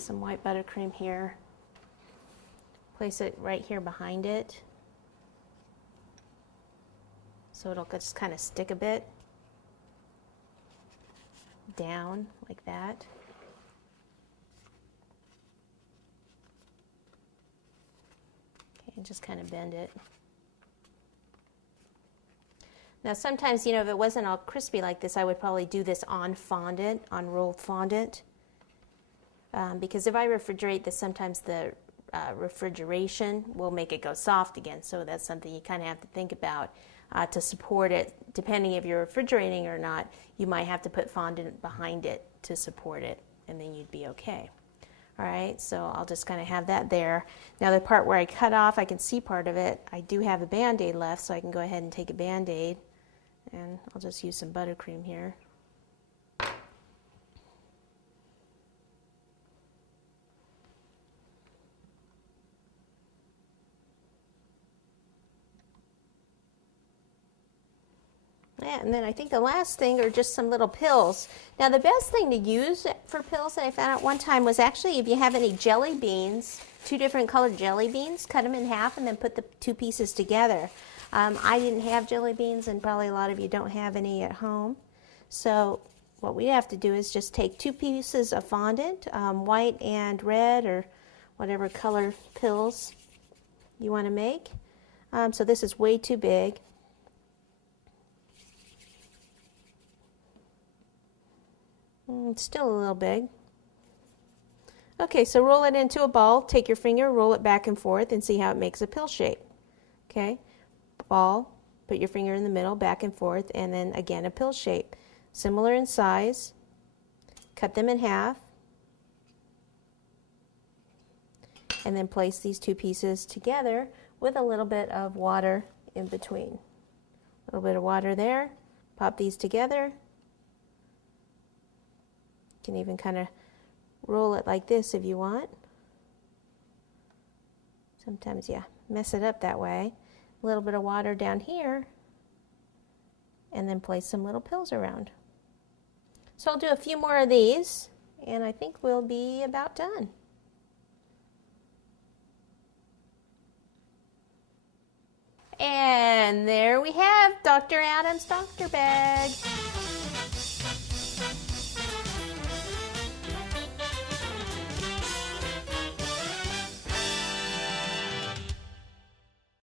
some white buttercream here. Place it right here behind it, so it'll just kind of stick a bit down like that. Okay, and just kind of bend it. Now sometimes, you know, if it wasn't all crispy like this, I would probably do this on fondant, on rolled fondant. Because if I refrigerate this, sometimes the refrigeration will make it go soft again. So that's something you kind of have to think about to support it. Depending if you're refrigerating or not, you might have to put fondant behind it to support it, and then you'd be okay. All right, so I'll just kind of have that there. Now the part where I cut off, I can see part of it. I do have a Band-Aid left, so I can go ahead and take a Band-Aid. And I'll just use some buttercream here. Yeah, and then I think the last thing are just some little pills. Now the best thing to use for pills that I found out one time was actually if you have any jelly beans, 2 different colored jelly beans, cut them in half and then put the 2 pieces together. I didn't have jelly beans, and probably a lot of you don't have any at home. So what we have to do is just take 2 pieces of fondant, white and red or whatever color pills you want to make. So this is way too big. It's still a little big. Okay, so roll it into a ball. Take your finger, roll it back and forth, and see how it makes a pill shape. Okay. Ball, put your finger in the middle, back and forth, and then again a pill shape. Similar in size. Cut them in half. And then place these 2 pieces together with a little bit of water in between. A little bit of water there. Pop these together. You can even kind of roll it like this if you want. Sometimes you mess it up that way. A little bit of water down here, and then place some little pills around. So I'll do a few more of these, and I think we'll be about done. And there we have Dr. Adam's Doctor Bag.